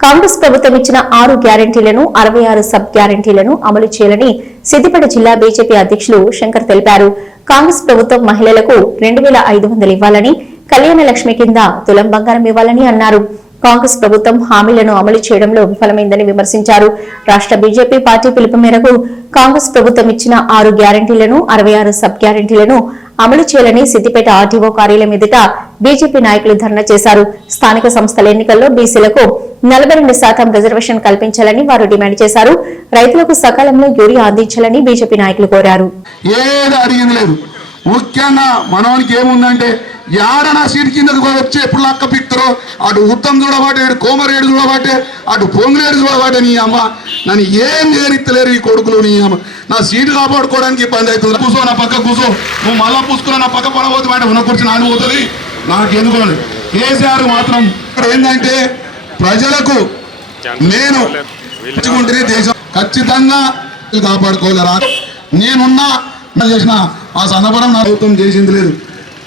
కాంగ్రెస్ ప్రభుత్వం ఇచ్చిన ఆరు గ్యారంటీలను అరవై ఆరు సబ్ గ్యారంటీలను అమలు చేయాలని సిద్దిపేట జిల్లా బీజేపీ అధ్యక్షులు శంకర్ తెలిపారు. కాంగ్రెస్ ప్రభుత్వం మహిళలకు రెండు వేల ఐదు వందలు ఇవ్వాలని కళ్యాణ లక్ష్మి కింద తులం బంగారం ఇవ్వాలని అన్నారు. కాంగ్రెస్ ప్రభుత్వం హామీలను అమలు చేయడంలో విఫలమైందని విమర్శించారు. రాష్ట్ర బీజేపీ పార్టీ పిలుపు మేరకు కాంగ్రెస్ ప్రభుత్వం ఇచ్చిన ఆరు గ్యారంటీలను అరవై ఆరు సబ్ గ్యారంటీలను అమలు చేయాలని సిద్దిపేట ఆర్టీఓ కార్యాలయం ఎదుట బీజేపీ నాయకులు ధర్నా చేశారు. స్థానిక సంస్థల ఎన్నికల్లో బీసీలకు నలభై రెండు శాతం రిజర్వేషన్ కల్పించాలని వారు డిమాండ్ చేశారు. రైతులకు సకాలంలో యూరియా అందించాలని బీజేపీ నాయకులు కోరారు. ముఖ్యంగా మనవానికి ఏముందంటే యాడనా సీట్ కిందకు వచ్చి ఎప్పుడు లక్క పిక్తారో? అటు ఉత్తమ్ చూడబాటే అటు కోమరేడు చూడబాటే అటు పొంగులేడు చూడబాటే నీ అమ్మ. నన్ను ఏం నేరిత్తలేరు ఈ కొడుకులు నీ అమ్మ. నా సీటు కాపాడుకోవడానికి ఇబ్బంది అవుతుంది. కూర్చో నా పక్క కూర్చో నువ్వు మళ్ళా పూసుకుని నా పక్క పడబోతు అంటే ఉన్న కూర్చొని ఆడిపోతుంది. నాకు ఎందుకోని కేసీఆర్ మాత్రం ఇక్కడ ఏంటంటే ప్రజలకు నేను ఉంటేనే దేశం ఖచ్చితంగా కాపాడుకోలేరా నేనున్నా చేసిన ఆ సన్నపరం నా ప్రభుత్వం చేసింది లేదు.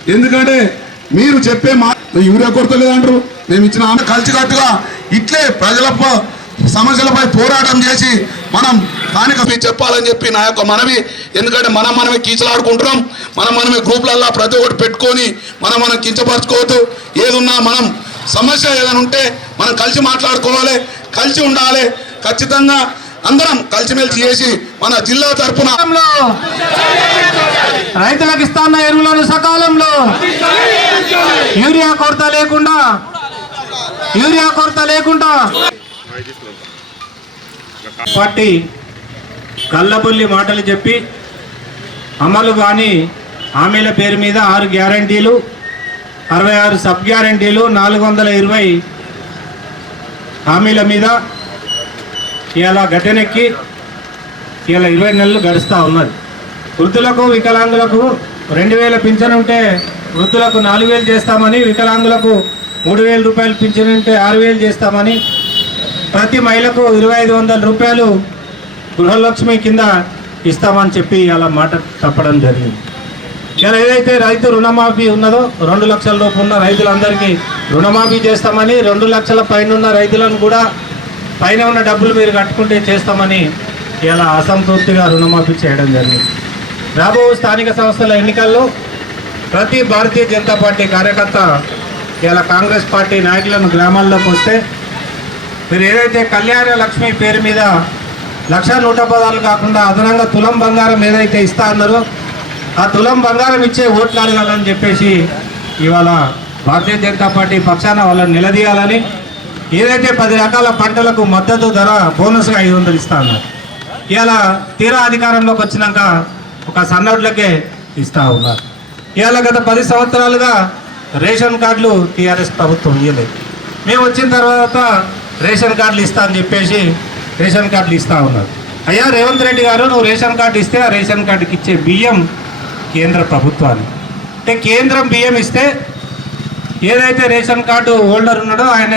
ఎందుకంటే మీరు చెప్పే మా యూరియా కొరతలేదు అంటారు మేము ఇచ్చిన ఆమె కలిసికట్టుగా ఇట్లే ప్రజల ప- సమస్యలపై పోరాటం చేసి మనం స్థానిక చెప్పాలని చెప్పి నా యొక్క మనవి. ఎందుకంటే మనం మనమే కీచలాడుకుంటున్నాం. మనం మనమే గ్రూప్లల్లో ప్రతి ఒక్కటి పెట్టుకొని మనం మనం కించపరచుకోవద్దు. ఏదున్నా మనం సమస్య ఏదైనా ఉంటే మనం కలిసి మాట్లాడుకోవాలి. కలిసి ఉండాలి. ఖచ్చితంగా అందరం కలిసిమెలిసి చేసి మన జిల్లా తరఫున రైతులకు ఇస్తాన్న ఎరువులను సకాలంలో యూరియా కొరత లేకుండా యూరియా కొరత లేకుండా పార్టీ కళ్ళబుల్లి మాటలు చెప్పి అమలు కానీ హామీల పేరు మీద ఆరు గ్యారంటీలు అరవై ఆరు సబ్ గ్యారంటీలు నాలుగు వందల ఇరవై హామీల మీద ఇలా గతెనెక్కి ఇలా ఇరవై నెలలు గడుస్తూ ఉన్నది. వృద్ధులకు వికలాంగులకు రెండు వేల పింఛన్ ఉంటే వృద్ధులకు నాలుగు వేలు చేస్తామని వికలాంగులకు మూడు వేల రూపాయలు పింఛన్ ఉంటే ఆరు వేలు చేస్తామని ప్రతి మహిళకు ఇరవై ఐదు వందల రూపాయలు గృహలక్ష్మి కింద ఇస్తామని చెప్పి అలా మాట తప్పడం జరిగింది. ఇలా ఏదైతే రైతు రుణమాఫీ ఉన్నదో రెండు లక్షల లోపు ఉన్న రైతులందరికీ రుణమాఫీ చేస్తామని రెండు లక్షల పైన ఉన్న రైతులను కూడా పైన ఉన్న డబ్బులు మీరు కట్టుకుంటే చేస్తామని ఇలా అసంతృప్తిగా రుణమాఫీ చేయడం జరిగింది. రాబో స్థానిక సంస్థల ఎన్నికల్లో ప్రతి భారతీయ జనతా పార్టీ కార్యకర్త ఇలా కాంగ్రెస్ పార్టీ నాయకులను గ్రామాల్లోకి వస్తే మీరు ఏదైతే కళ్యాణ లక్ష్మి పేరు మీద లక్ష నూట పదాలు కాకుండా అదనంగా తులం బంగారం ఏదైతే ఇస్తా అన్నారో ఆ తులం బంగారం ఇచ్చే ఓట్లు అడగాలని చెప్పేసి ఇవాళ భారతీయ జనతా పార్టీ పక్షాన వాళ్ళని నిలదీయాలని ఏదైతే పది రకాల పంటలకు మద్దతు ధర బోనస్గా ఐదు వందలు ఇస్తా అన్నారు తీరా అధికారంలోకి వచ్చినాక ఒక సన్నోడ్లకే ఇస్తా ఉన్నారు. ఇవాళ గత పది సంవత్సరాలుగా రేషన్ కార్డులు టీఆర్ఎస్ ప్రభుత్వం ఇవ్వలేదు మేము వచ్చిన తర్వాత రేషన్ కార్డులు ఇస్తా అని చెప్పేసి రేషన్ కార్డులు ఇస్తా ఉన్నారు. అయ్యా రేవంత్ రెడ్డి గారు నువ్వు రేషన్ కార్డు ఇస్తే ఆ రేషన్ కార్డుకి ఇచ్చే బియ్యం కేంద్ర ప్రభుత్వాన్ని అంటే కేంద్రం బియ్యం ఇస్తే ఏదైతే రేషన్ కార్డు హోల్డర్ ఉన్నాడో ఆయన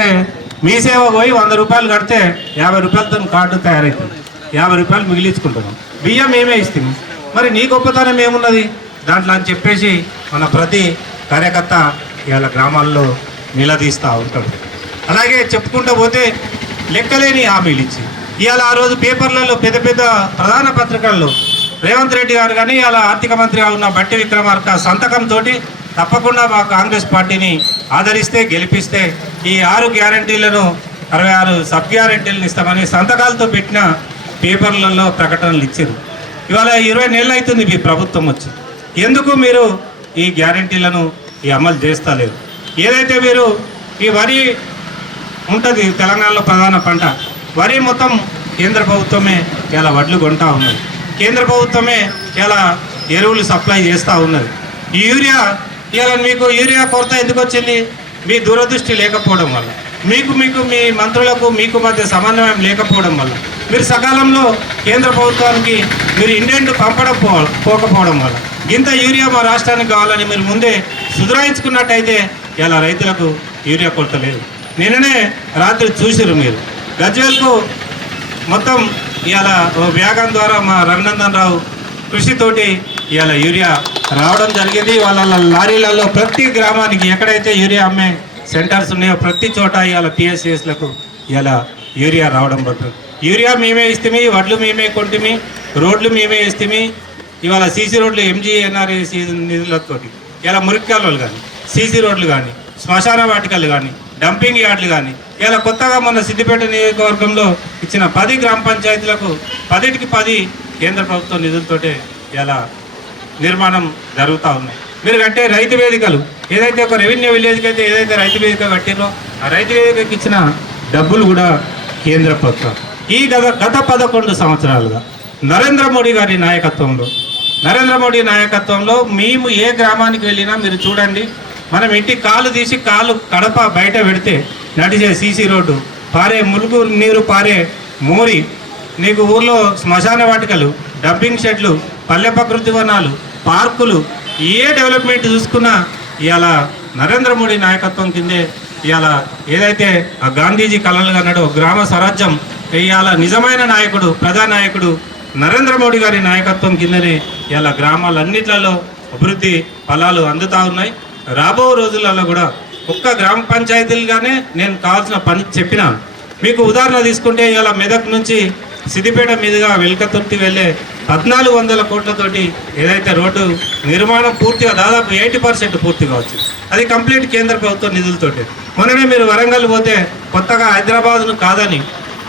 మీ సేవ పోయి వంద రూపాయలు కడితే యాభై రూపాయలతో కార్డు తయారవుతుంది యాభై రూపాయలు మిగిలించుకుంటున్నాం బియ్యం మేమే ఇస్తాం. మరి నీ గొప్పతనం ఏమున్నది? దాంట్లో అని చెప్పేసి మన ప్రతి కార్యకర్త ఇవాళ గ్రామాల్లో నిలదీస్తూ ఉంటాడు. అలాగే చెప్పుకుంటూ పోతే లెక్కలేని హామీలు ఇచ్చి ఇవాళ ఆ రోజు పేపర్లలో పెద్ద పెద్ద ప్రధాన పత్రికల్లో రేవంత్ రెడ్డి గారు కానీ ఇవాళ ఆర్థిక మంత్రిగా ఉన్న బట్టి విక్రమార్క సంతకంతో తప్పకుండా మా కాంగ్రెస్ పార్టీని ఆదరిస్తే గెలిపిస్తే ఈ ఆరు గ్యారంటీలను అరవై ఆరు సబ్ గ్యారంటీలను ఇస్తామని సంతకాలతో పెట్టిన పేపర్లలో ప్రకటనలు ఇచ్చారు. ఇవాళ ఇరవై నెలలు అవుతుంది మీ ప్రభుత్వం వచ్చి. ఎందుకు మీరు ఈ గ్యారంటీలను ఈ అమలు చేస్తలేరు ఏదైతే మీరు ఈ వరి ఉంటుంది తెలంగాణలో ప్రధాన పంట వరి మొత్తం కేంద్ర ప్రభుత్వమే ఇలా వడ్లు కొంటా ఉన్నది. కేంద్ర ప్రభుత్వమే ఇలా ఎరువులు సప్లై చేస్తూ ఉన్నది. ఈ యూరియా ఇలా మీకు యూరియా కొరత ఎందుకు వచ్చింది? మీ దూరదృష్టి లేకపోవడం వల్ల. మీకు మీకు మీ మంత్రులకు మీకు మధ్య సమన్వయం లేకపోవడం వల్ల. మీరు సకాలంలో కేంద్ర ప్రభుత్వానికి మీరు ఇండియన్ పంపడం పోకపోవడం వల్ల. ఇంత యూరియా మా రాష్ట్రానికి కావాలని మీరు ముందే సుధరాయించుకున్నట్టయితే ఇలా రైతులకు యూరియా కొరత లేదు. నిన్ననే రాత్రి చూసిరు మీరు. గజ్వేల్కు మొత్తం ఇవాళ వ్యాగం ద్వారా మా రఘునందన్ రావు కృషితోటి ఇవాళ యూరియా రావడం జరిగింది. వాళ్ళ లారీలలో ప్రతి గ్రామానికి ఎక్కడైతే యూరియా అమ్మే సెంటర్స్ ఉన్నాయో ప్రతి చోట ఇవాళ పిఎస్సిఎస్లకు ఇవాళ యూరియా రావడం పడుతుంది యూరియా మేమే ఇస్తేమి వడ్లు మేమే కొంటిమి రోడ్లు మేమే ఇస్తమి ఇవాళ సీసీ రోడ్లు ఎంజీఎన్ఆర్ఏసీ నిధులతోటి ఇలా మురికాలు కానీ సీసీ రోడ్లు కానీ శ్మశాన వాటికలు కానీ డంపింగ్ యార్డ్లు కానీ ఇలా కొత్తగా మన సిద్దిపేట నియోజకవర్గంలో ఇచ్చిన పది గ్రామ పంచాయతీలకు పదిటికి పది కేంద్ర ప్రభుత్వం నిధులతోటే ఇలా నిర్మాణం జరుగుతూ ఉన్నాయి మీరు కట్టే రైతు వేదికలు ఏదైతే ఒక రెవెన్యూ విలేజ్కి అయితే ఏదైతే రైతు వేదిక కట్టినో ఆ రైతు వేదికకి ఇచ్చిన డబ్బులు కూడా కేంద్ర ప్రభుత్వం. ఈ గత గత పదకొండు సంవత్సరాలుగా నరేంద్ర మోడీ గారి నాయకత్వంలో నరేంద్ర మోడీ నాయకత్వంలో మేము ఏ గ్రామానికి వెళ్ళినా మీరు చూడండి మనం ఇంటి కాలు తీసి కాలు కడప బయట పెడితే నడిచే సీసీ రోడ్డు పారే ములుగు నీరు పారే మోరి నీకు ఊర్లో శ్మశాన వాటికలు డంపింగ్ షెడ్లు పల్లె ప్రకృతి వనాలు పార్కులు ఏ డెవలప్మెంట్ చూసుకున్నా ఇవాళ నరేంద్ర మోడీ నాయకత్వం కిందే ఇవాళ ఏదైతే ఆ గాంధీజీ కళలు అన్నాడో గ్రామ స్వరాజ్యం ఇవాళ నిజమైన నాయకుడు ప్రజానాయకుడు నరేంద్ర మోడీ గారి నాయకత్వం కిందనే ఇవాళ గ్రామాలన్నిట్లలో అభివృద్ధి ఫలాలు అందుతా ఉన్నాయి. రాబో రోజులలో కూడా ఒక్క గ్రామ పంచాయతీలుగానే నేను కావాల్సిన పని చెప్పినాను మీకు ఉదాహరణ తీసుకుంటే ఇవాళ మెదక్ నుంచి సిద్దిపేట మీదుగా వెల్కతుర్తి వెళ్ళే పద్నాలుగు వందల కోట్లతోటి ఏదైతే రోడ్డు నిర్మాణం పూర్తిగా దాదాపు ఎయిటీ పర్సెంట్ పూర్తి కావచ్చు అది కంప్లీట్ కేంద్ర ప్రభుత్వ నిధులతోటి. మొన్ననే మీరు వరంగల్ పోతే కొత్తగా హైదరాబాద్ను కాదని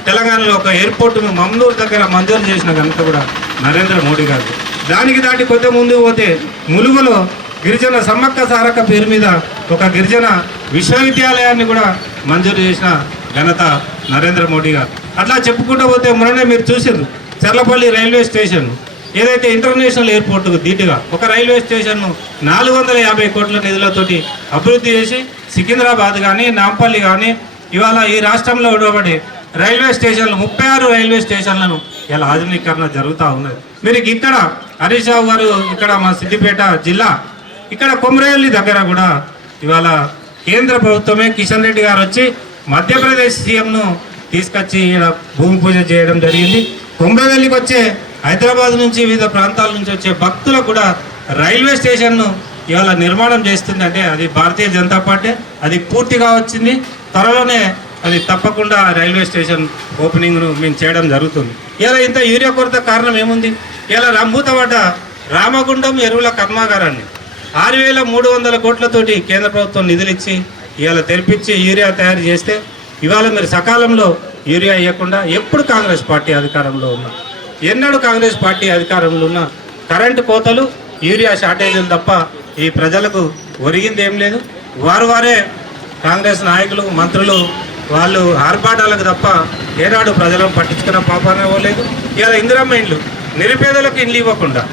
తెలంగాణలో ఒక ఎయిర్పోర్ట్ మమ్మూరు దగ్గర మంజూరు చేసిన కనుక కూడా నరేంద్ర మోడీ గారు దానికి దాటి కొద్ది ముందు పోతే ములుగులో గిరిజన సమ్మక్క సారక్క పేరు మీద ఒక గిరిజన విశ్వవిద్యాలయాన్ని కూడా మంజూరు చేసిన ఘనత నరేంద్ర మోడీ గారు అట్లా చెప్పుకుంటూ పోతే మొన్ననే మీరు చూసారు చర్లపల్లి రైల్వే స్టేషన్. ఏదైతే ఇంటర్నేషనల్ ఎయిర్పోర్ట్కు దీటుగా ఒక రైల్వే స్టేషన్ను నాలుగు వందల యాభై కోట్ల నిధులతోటి అభివృద్ధి చేసి సికింద్రాబాద్ కానీ నాంపల్లి కానీ ఇవాళ ఈ రాష్ట్రంలో ఉండబడి రైల్వే స్టేషన్లు ముప్పై ఆరు రైల్వే స్టేషన్లను ఇలా ఆధునీకరణ జరుగుతూ ఉన్నది. మీరు ఇక్కడ హరీష్ రావు గారు ఇక్కడ మా సిద్దిపేట జిల్లా ఇక్కడ కొమరేళ్ళి దగ్గర కూడా ఇవాళ కేంద్ర ప్రభుత్వమే కిషన్ రెడ్డి గారు వచ్చి మధ్యప్రదేశ్ సీఎంను తీసుకొచ్చి ఈడ భూమి పూజ చేయడం జరిగింది. కుంభవెల్లికి వచ్చే హైదరాబాద్ నుంచి వివిధ ప్రాంతాల నుంచి వచ్చే భక్తులకు కూడా రైల్వే స్టేషన్ను ఇవాళ నిర్మాణం చేస్తుంది. అంటే అది భారతీయ జనతా పార్టీ అది పూర్తిగా వచ్చింది. త్వరలోనే అది తప్పకుండా రైల్వే స్టేషన్ ఓపెనింగ్ను మేము చేయడం జరుగుతుంది. ఇలా ఇంత యూరియా కొరత కారణం ఏముంది? ఇలా రంభూతవాట రామగుండం ఎరువుల కర్మాగారాన్ని ఆరు వేల మూడు వందల కోట్లతోటి కేంద్ర ప్రభుత్వం నిధులు ఇచ్చి ఇవాళ తెరిపించి యూరియా తయారు చేస్తే ఇవాళ మీరు సకాలంలో యూరియా ఇవ్వకుండా ఎప్పుడు కాంగ్రెస్ పార్టీ అధికారంలో ఉన్నా? ఎన్నడూ కాంగ్రెస్ పార్టీ అధికారంలో ఉన్న కరెంటు కోతలు యూరియా షార్టేజీలు తప్ప ఈ ప్రజలకు ఒరిగింది ఏం లేదు. వారు వారే కాంగ్రెస్ నాయకులు మంత్రులు వాళ్ళు ఆర్భాటాలకు తప్ప ఏనాడు ప్రజలను పట్టించుకున్న పాపాన ఇవ్వలేదు ఇలా ఇందిరమ్మ ఇండ్లు నిరుపేదలకు ఇండ్లు ఇవ్వకుండా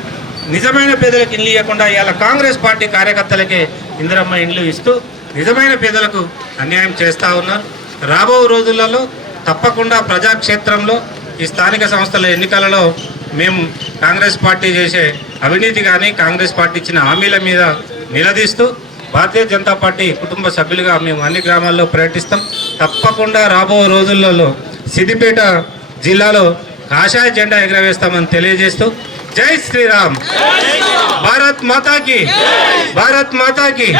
నిజమైన పేదలకు ఇండ్లు ఇవ్వకుండా ఇవాళ కాంగ్రెస్ పార్టీ కార్యకర్తలకే ఇందిరమ్మ ఇండ్లు ఇస్తూ నిజమైన పేదలకు అన్యాయం చేస్తూ ఉన్నారు. రాబో రోజులలో తప్పకుండా ప్రజాక్షేత్రంలో ఈ స్థానిక సంస్థల ఎన్నికలలో మేము కాంగ్రెస్ పార్టీ చేసే అవినీతి కానీ కాంగ్రెస్ పార్టీ ఇచ్చిన హామీల మీద నిలదీస్తూ భారతీయ జనతా పార్టీ కుటుంబ సభ్యులుగా మేము అన్ని గ్రామాల్లో పర్యటిస్తాం. తప్పకుండా రాబో రోజులలో సిద్దిపేట జిల్లాలో కాషాయ జెండా ఎగరవేస్తామని తెలియజేస్తూ జై శ్రీరామ్. భారత్ మాతాకి. భారత్ మాతాకి.